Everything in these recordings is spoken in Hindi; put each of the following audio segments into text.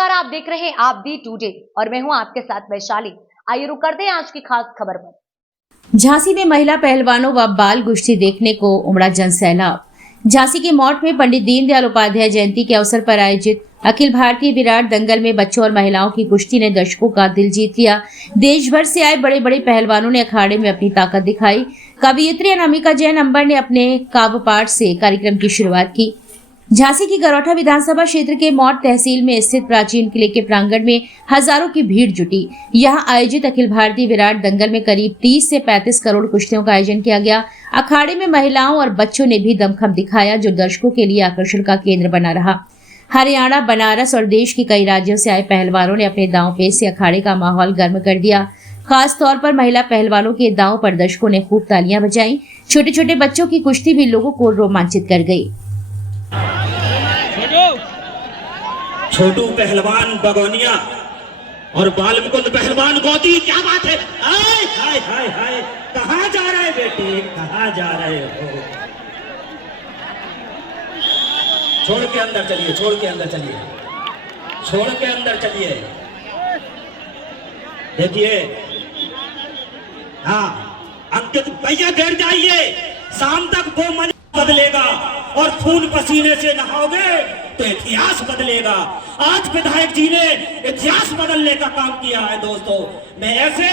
नमस्कार, आप देख रहे हैं आप दी टुडे और मैं हूं आपके साथ वैशाली। आइए रुक करते हैं आज की खास खबर पर। झांसी में महिला पहलवानों व बाल कुश्ती देखने को उमड़ा जनसैलाब। झांसी के मौट में पंडित दीनदयाल उपाध्याय जयंती के अवसर पर आयोजित अखिल भारतीय विराट दंगल में बच्चों और महिलाओं की कुश्ती ने दर्शकों का दिल जीत लिया। देश भर से आए बड़े बड़े पहलवानों ने अखाड़े में अपनी ताकत दिखाई। कवयित्री अनामिका जैन अंबर ने अपने काव्य पाठ से कार्यक्रम की शुरुआत की। झांसी की गरौठा विधानसभा क्षेत्र के मौट तहसील में स्थित प्राचीन किले के प्रांगण में हजारों की भीड़ जुटी। यहां आयोजित अखिल भारतीय विराट दंगल में करीब 30 से 35 करोड़ कुश्तियों का आयोजन किया गया। अखाड़े में महिलाओं और बच्चों ने भी दमखम दिखाया, जो दर्शकों के लिए आकर्षण का केंद्र बना रहा। हरियाणा, बनारस और देश के कई राज्यों से आए पहलवानों ने अपने दांव पेच से अखाड़े का माहौल गर्म कर दिया। खास तौर पर महिला पहलवानों के दांव पर दर्शकों ने खूब तालियां बजाई। छोटे छोटे बच्चों की कुश्ती भी लोगों को रोमांचित कर गई। छोटू पहलवान बगौनिया और बाल मुकुंद पहलवान गोदी, क्या बात है। हाय हाय हाय हाय, कहाँ जा रहे बेटे, कहाँ जा रहे हो। छोड़ के अंदर चलिए, छोड़ के अंदर चलिए, छोड़ के अंदर चलिए। देखिए, हाँ अंकित भैया बैठ जाइए। शाम तक वो मन बदलेगा और खून पसीने से नहाओगे तो इतिहास बदलेगा। आज विधायक जी ने इतिहास बदलने का काम किया है। दोस्तों, मैं ऐसे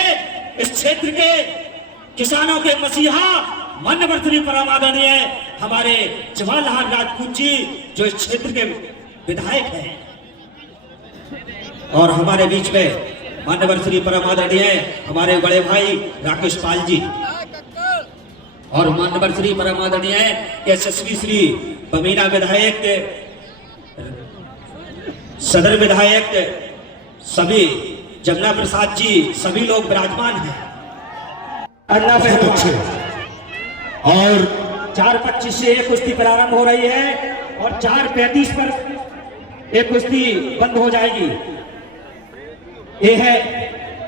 इस क्षेत्र के किसानों के मसीहा माननीय श्री परमादरणीय हमारे जवाहरलाल राजपूत जी, जो इस क्षेत्र के विधायक हैं, और हमारे बीच में माननीय श्री परमादरणीय हमारे बड़े भाई राकेश पाल जी, और माननीय श्री परमादरणीय यशस्वी श्री बमीना विधायक, सदर विधायक, सभी जमुना प्रसाद जी, सभी लोग विराजमान हैं। अन्ना पहलवान और 4:25 से एक कुश्ती प्रारंभ हो रही है और 4:35 पर एक कुश्ती बंद हो जाएगी। ये है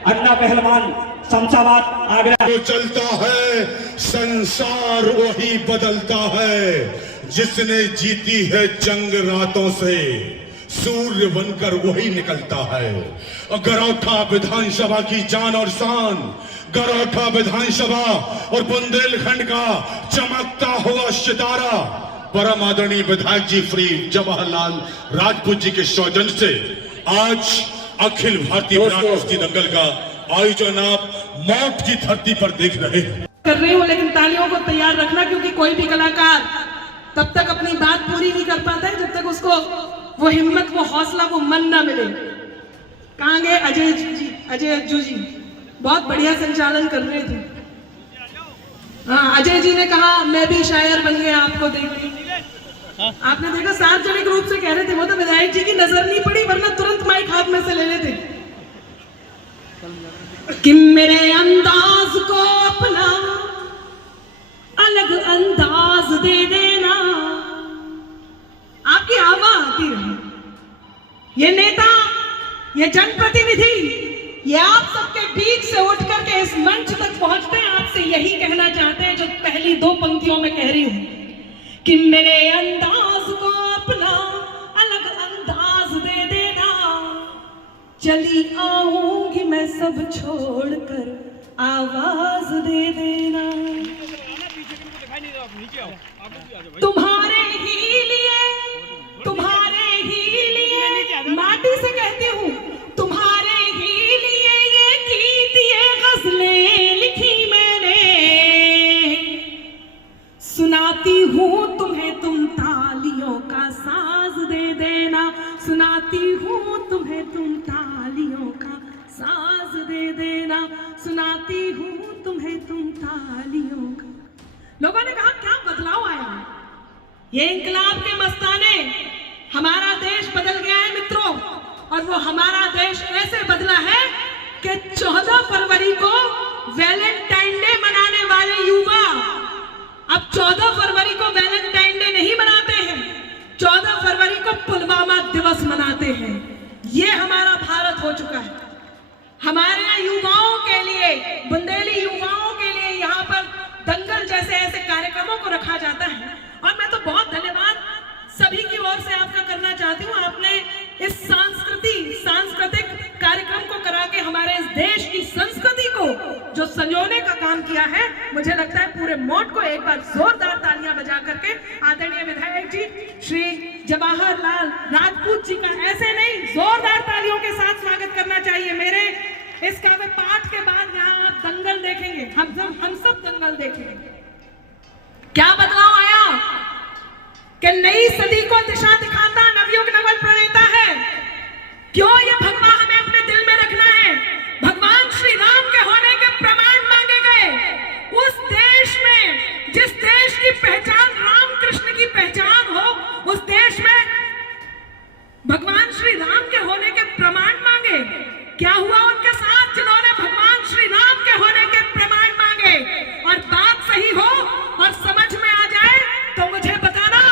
अन्ना पहलवान शमशाबाद आगरा। जो चलता है संसार वही बदलता है, जिसने जीती है जंग रातों से सूर्य बनकर वही निकलता है। गरौठा विधानसभा की जान और शान, गरौठा विधानसभा और बुंदेलखंड का चमकता हुआ सितारा परम आदरणीय विधायक जी श्री जवाहरलाल राजपूत जी के सौजन्य से आज अखिल भारतीय विराट कुश्ती दंगल का आयोजन आप मौत की धरती पर देख रहे हैं। कर रही हूँ, लेकिन तालियों को तैयार रखना, क्योंकि कोई भी कलाकार तब तक अपनी बात पूरी नहीं कर पाता है जब तक उसको वो हिम्मत, वो हौसला, वो मन ना मिले। कहाँ गए अजय जी? अजय अज्जू जी बहुत बढ़िया संचालन कर रहे थे। हाँ, अजय जी ने कहा मैं भी शायर बन गया आपको देख के। आपने देखा, सार्वजनिक रूप से कह रहे थे। वो तो विधायक जी की नजर नहीं पड़ी, वरना तुरंत माइक हाथ में से ले लेते कि मेरे अंदाज को अपना अलग अंदाज दे देना। आपकी आवाज आती रहे। ये नेता, ये जनप्रतिनिधि, ये आप सबके बीच से उठ करके इस मंच तक पहुंचते हैं, आपसे यही कहना चाहते हैं जो पहली 2 पंक्तियों में कह रही हूं कि मेरे अंदाज को अपना अलग अंदाज दे देना। चली आऊंगी मैं सब छोड़कर आवाज दे देना। तुम्हारे ही लिए, तुम्हारे ही लिए, माटी से कहती हूँ, तुम्हारे ही लिए ये गीत, ये गजलें लिखी मैंने। सुनाती हूँ तुम्हें, तुम तालियों का साज दे देना। सुनाती हूँ तुम्हें, तुम तालियों का साज दे देना। सुनाती हूँ तुम्हें, तुम तालियों का। लोगों ने कहा क्या बदलाव आया, ये इंकलाब के मस्ताने, हमारा देश बदल गया है मित्रों। और वो हमारा देश ऐसे बदला है कि 14 फरवरी को वैलेंटाइन डे मनाने वाले युवा अब 14 फरवरी को वैलेंटाइन डे नहीं मनाते हैं, 14 फरवरी को पुलवामा दिवस मनाते हैं। ये हमारा भारत हो चुका है। हमारे यहाँ युवाओं के लिए, बुंदेली युवाओं के लिए यहाँ पर दंगल जैसे ऐसे कार्यक्रमों को रखा जाता है। और मैं तो बहुत धन्यवाद सभी की ओर से आपका करना चाहती हूँ। आपने इस देश की संस्कृति को जो संजोने का काम किया है, मुझे लगता है पूरे मोट को एक बार जोरदार तालियां बजा करके आदरणीय विधायक जी श्री जवाहरलाल राजपूत जी का ऐसे नहीं जोरदार तालियों के साथ स्वागत करना चाहिए। मेरे इस काव्य पाठ के बाद यहाँ आप दंगल देखेंगे, हम सब दंगल देखेंगे। क्या बदलाव आया कि नई सदी को दिशा दिखाता नवयुग नवल प्रणेता है। क्यों ये भगवा हमें अपने दिल में रखना है? भगवान श्री राम के होने के प्रमाण मांगे गए। उस देश में जिस देश की पहचान राम कृष्ण की पहचान हो, उस देश में भगवान श्री राम के होने के प्रमाण मांगे। क्या हुआ उनके साथ जिन्होंने भगवान श्री राम के होने के प्रमाण मांगे? और बात सही हो और समझ में आ जाए तो मुझे बताना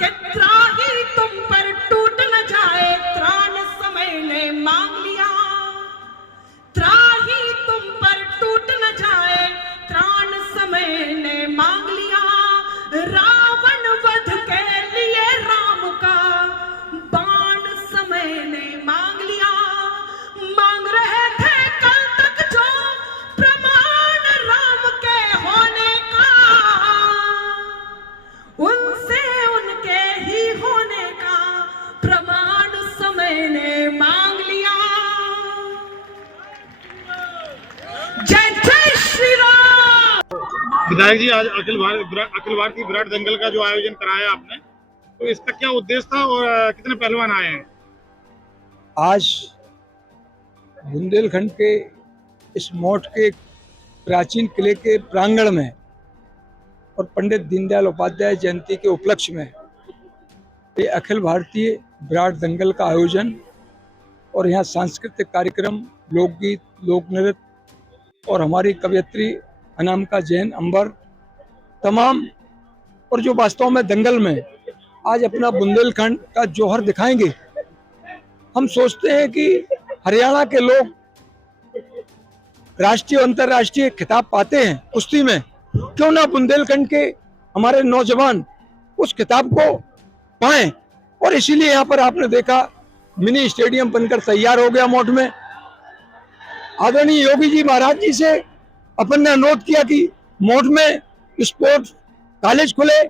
कि त्राही तुम पर टूट न जाए, त्राण समय ने मांग लिया। त्राही तुम पर टूट न जाए, त्राण समय ने मांग लिया। रावण वध के लिए राम का बाण समय ने मांग लिया। मांग रहे थे कल तक जो प्रमाण राम के होने का, उनसे उनके ही होने का प्रमाण समय ने मांग लिया। जय जय श्री राम। विधायक जी, आज अखिल भारतीय विराट दंगल का जो आयोजन कराया आपने, तो इसका क्या उद्देश्य था और कितने पहलवान आए हैं? आज बुंदेलखंड के इस मोट के प्राचीन किले के प्रांगण में और पंडित दीनदयाल उपाध्याय जयंती के उपलक्ष्य में ये अखिल भारतीय विराट दंगल का आयोजन और यहाँ सांस्कृतिक कार्यक्रम, लोकगीत, लोक नृत्य और हमारी कवयित्री अनामिका जैन अंबर तमाम, और जो वास्तव में दंगल में आज अपना बुंदेलखंड का जौहर दिखाएंगे। हम सोचते हैं कि हरियाणा के लोग राष्ट्रीय और अंतर्राष्ट्रीय खिताब पाते हैं कुश्ती में, क्यों ना बुंदेलखंड के हमारे नौजवान उस खिताब को पाएं। और इसीलिए यहाँ पर आपने देखा मिनी स्टेडियम बनकर तैयार हो गया मोट में। आदरणीय योगी जी महाराज जी से अपन ने अनुरोध किया कि मोट में स्पोर्ट्स कॉलेज खुले,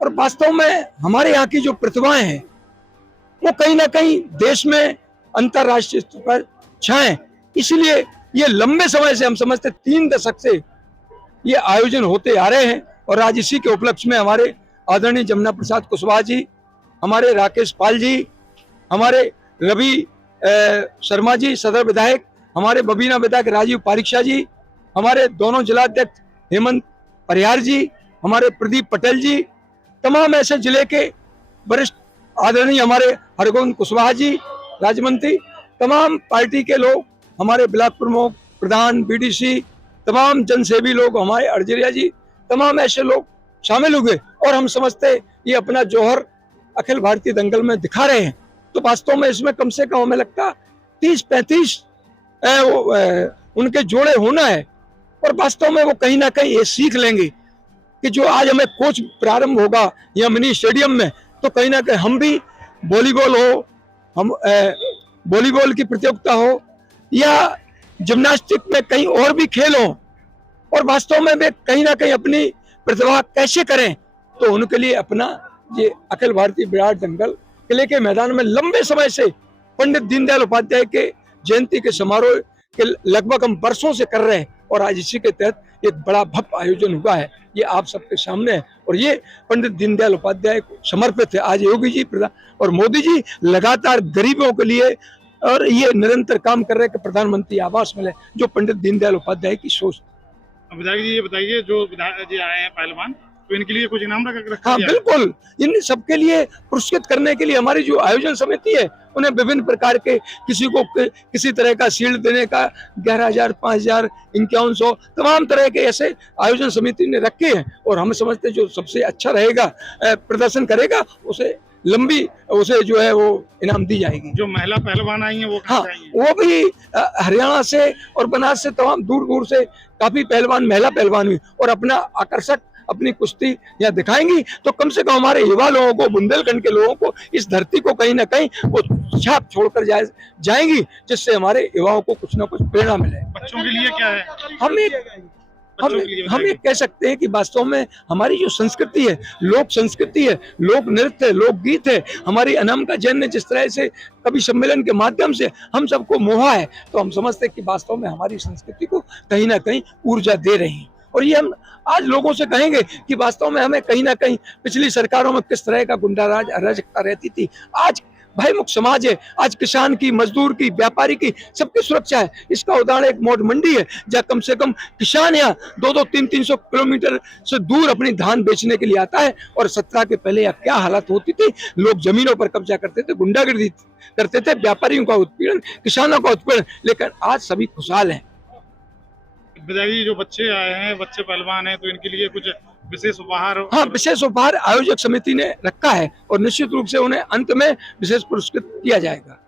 और वास्तव में हमारे यहाँ की जो प्रतिभाएं हैं वो कहीं ना कहीं देश में अंतर्राष्ट्रीय स्तर पर छाएं। इसलिए ये लंबे समय से, हम समझते 3 दशक से ये आयोजन होते आ रहे हैं, और आज इसी के उपलक्ष्य में हमारे आदरणीय जमुना प्रसाद कुशवाहा जी, हमारे राकेश पाल जी, हमारे रवि शर्मा जी सदर विधायक, हमारे बबीना विधायक राजीव पारिक्षा जी, हमारे दोनों जिलाध्यक्ष हेमंत परिहार जी, हमारे प्रदीप पटेल जी, तमाम ऐसे जिले के वरिष्ठ आदरणीय हमारे हरगोविंद कुशवाहा जी राज्य मंत्री, तमाम पार्टी के लोग, हमारे ब्लॉक प्रमुख, प्रधान, बीडीसी, तमाम जनसेवी लोग, हमारे अर्जरिया जी, तमाम ऐसे लोग शामिल हुए। और हम समझते ये अपना जौहर अखिल भारतीय दंगल में दिखा रहे हैं। तो वास्तव में इसमें कम से कम हमें लगता 30-35 उनके जोड़े होना है, और वास्तव में वो कहीं ना कहीं ये सीख लेंगे कि जो आज हमें कोच प्रारंभ होगा या मिनी स्टेडियम में, तो कहीं ना कहीं हम भी वॉलीबॉल हो, हम वॉलीबॉल की प्रतियोगिता हो या जिम्नास्टिक में कहीं और भी खेल हो, और वास्तव में वे कहीं ना कहीं अपनी प्रतिभा कैसे करें, तो उनके लिए अपना ये अखिल भारतीय विराट दंगल किले के मैदान में लंबे समय से पंडित दीनदयाल उपाध्याय के जयंती के समारोह के लगभग हम वर्षों से कर रहे हैं, और आज इसी के तहत एक बड़ा भव्य आयोजन हुआ है। ये आप सबके सामने है, और ये पंडित दीनदयाल उपाध्याय को समर्पित है। आज योगी जी और मोदी जी लगातार गरीबों के लिए और ये निरंतर काम कर रहे हैं कि प्रधानमंत्री आवास मिले, जो पंडित दीनदयाल उपाध्याय की सोच। विधायक जी, ये बताइए, जो विधायक जी आए हैं पहलवान, तो इनके लिए कुछ इनाम रखा? हाँ बिल्कुल, इन सबके लिए पुरस्कृत करने के लिए हमारी जो आयोजन समिति है, उन्हें विभिन्न प्रकार के, किसी को किसी तरह का शील्ड देने का 11,000, 5,000, 5100 तमाम तरह के ऐसे आयोजन समिति ने रखे हैं। और हम समझते जो सबसे अच्छा रहेगा, प्रदर्शन करेगा, उसे जो है वो इनाम दी जाएगी। जो महिला पहलवान आई हैं वो हाँ, वो भी हरियाणा से और बनारस से, तमाम दूर दूर से काफी पहलवान, महिला पहलवान हुई और अपना आकर्षक अपनी कुश्ती यहाँ दिखाएंगी तो कम से कम हमारे युवा लोगों को, बुंदेलखंड के लोगों को, इस धरती को कहीं ना कहीं वो छाप छोड़कर जाएंगी, जिससे हमारे युवाओं को कुछ ना कुछ प्रेरणा मिले। बच्चों के लिए क्या है? हम ये कह सकते हैं कि वास्तव में हमारी जो संस्कृति है, लोक संस्कृति है, लोक नृत्य है, लोक गीत है, हमारी अनामिका जैन ने जिस तरह से कवि सम्मेलन के माध्यम से हम सबको मोहा है, तो हम समझते हैं कि वास्तव में हमारी संस्कृति को कहीं ना कहीं ऊर्जा दे रही है। और ये हम आज लोगों से कहेंगे कि वास्तव में हमें कहीं ना कहीं पिछली सरकारों में किस तरह का गुंडा राज अराजकता रहती थी, आज भयमुक्त समाज है, आज किसान की, मजदूर की, व्यापारी की, सबकी सुरक्षा है। इसका उदाहरण एक मोट मंडी है, जहाँ कम से कम किसान यहाँ 200, 300 किलोमीटर से दूर अपनी धान बेचने के लिए आता है। और 17 के पहले यहाँ क्या हालत होती थी, लोग जमीनों पर कब्जा करते थे, गुंडागर्दी करते थे, व्यापारियों का उत्पीड़न, किसानों का उत्पीड़न, लेकिन आज सभी खुशहाल हैं। विदाई जो बच्चे आए हैं, बच्चे पहलवान हैं, तो इनके लिए कुछ विशेष उपहार? हाँ, विशेष उपहार आयोजक समिति ने रखा है और निश्चित रूप से उन्हें अंत में विशेष पुरस्कृत किया जाएगा।